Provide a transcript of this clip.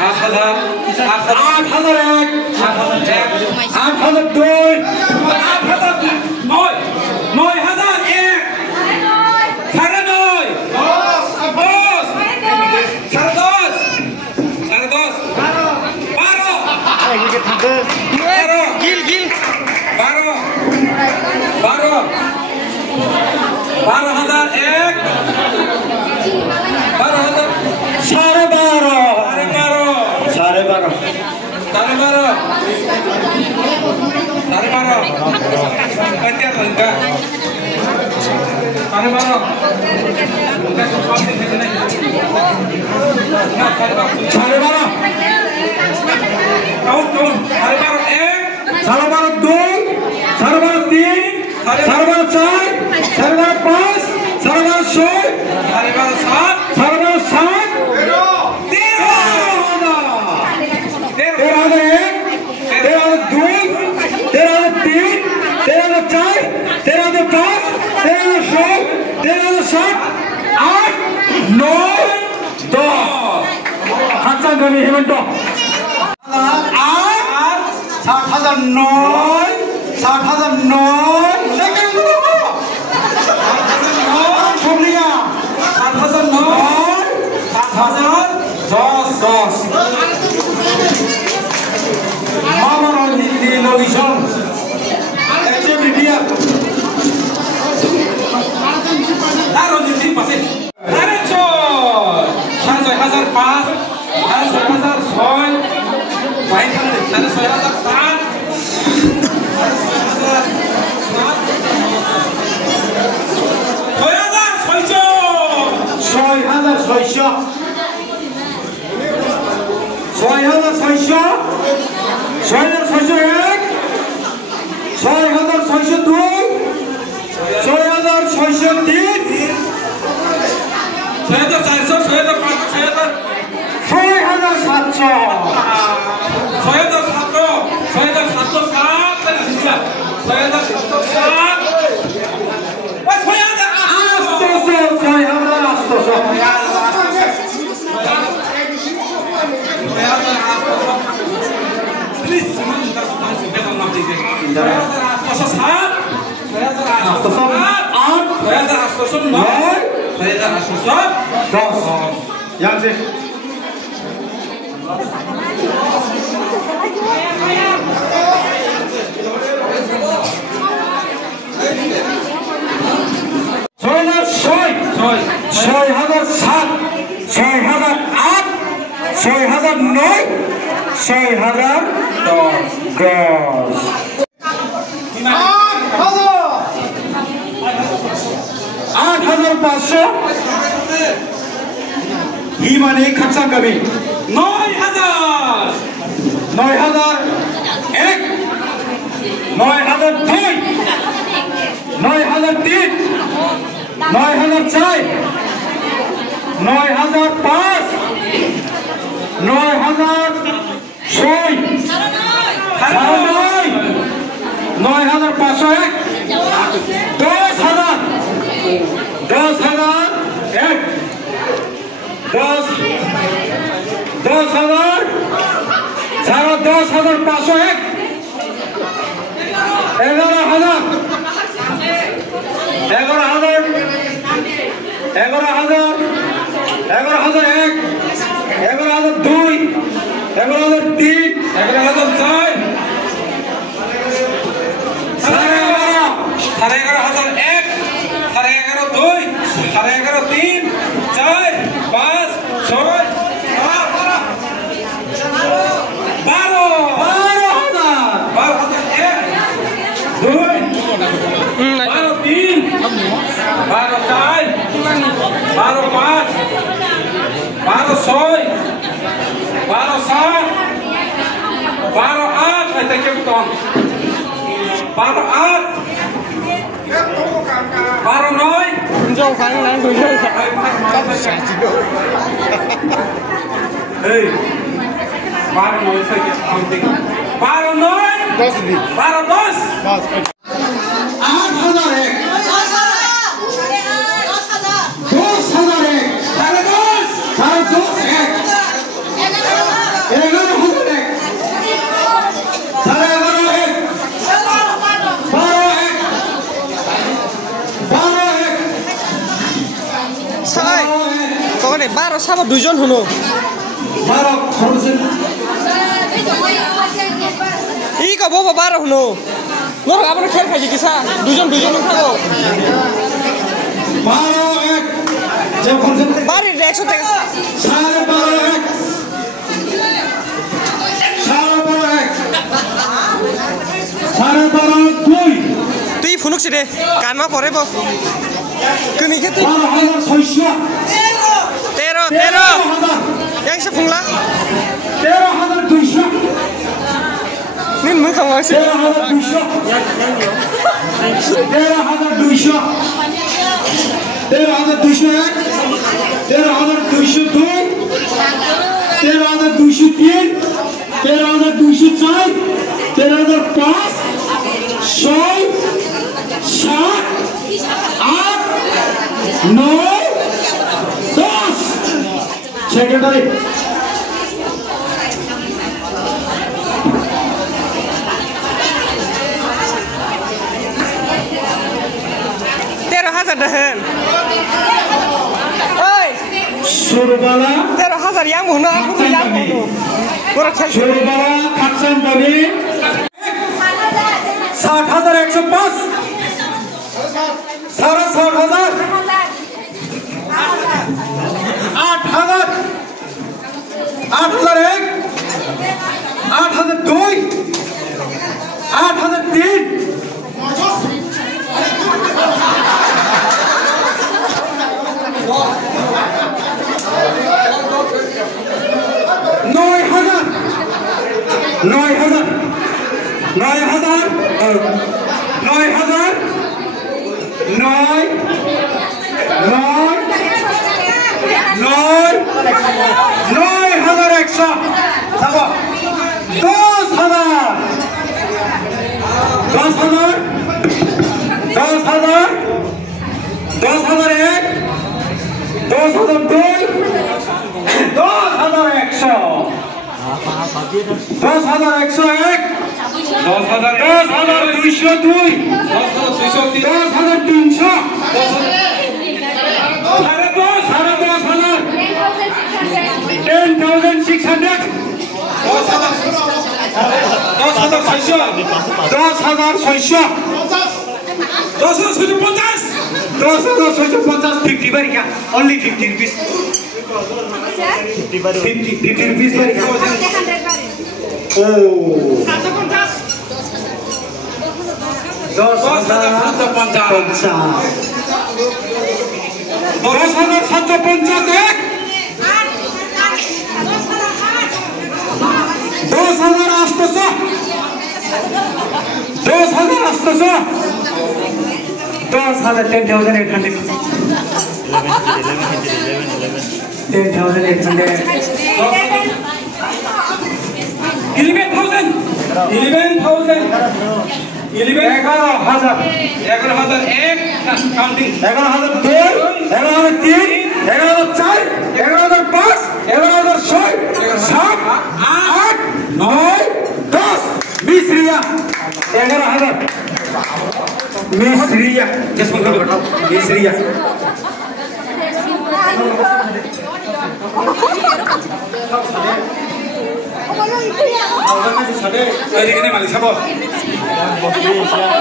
8,000 8,001 8,002 kami Hemento 7,009 second dulu Somnia 7,009 7,010 Mama di location dia taruh di sini pasti taruh coy 1,004 Himani Khatsang kami 9,000 9,001 9,002 9,003 9,004 9,005 9,006 9,501 10,000 10,000 10,501 11,000 11,001 11,002 11,003 11,004 10,001 12 চাব দুইজন শুনো 12 খরচে ই কব 12 শুনো মোর আপনি খেল খাই কিসা দুইজন থাকো 12 1 যে খরচে বাড়ি 100 টাকা 12 1 2 তুই ফুনুকছি দে কানমা পরে বো তুমি কে তুই 12600 13 একশো ফুংলা 13200 নিন মুখ খাওয়াছে 13200 13201 13202 13203 13204 13005 6 7 8 9 10 সেক্রেটারি দেখেন Surbala 13,000 yang mohon aku yang mohon kurang খেল সুরবালা খাচ্ছেন দাবি 60,105 60,000 8,000 8,001 8,002 8,003 50 baria, only 50 rupees. 50 rupees baria. Oh. 11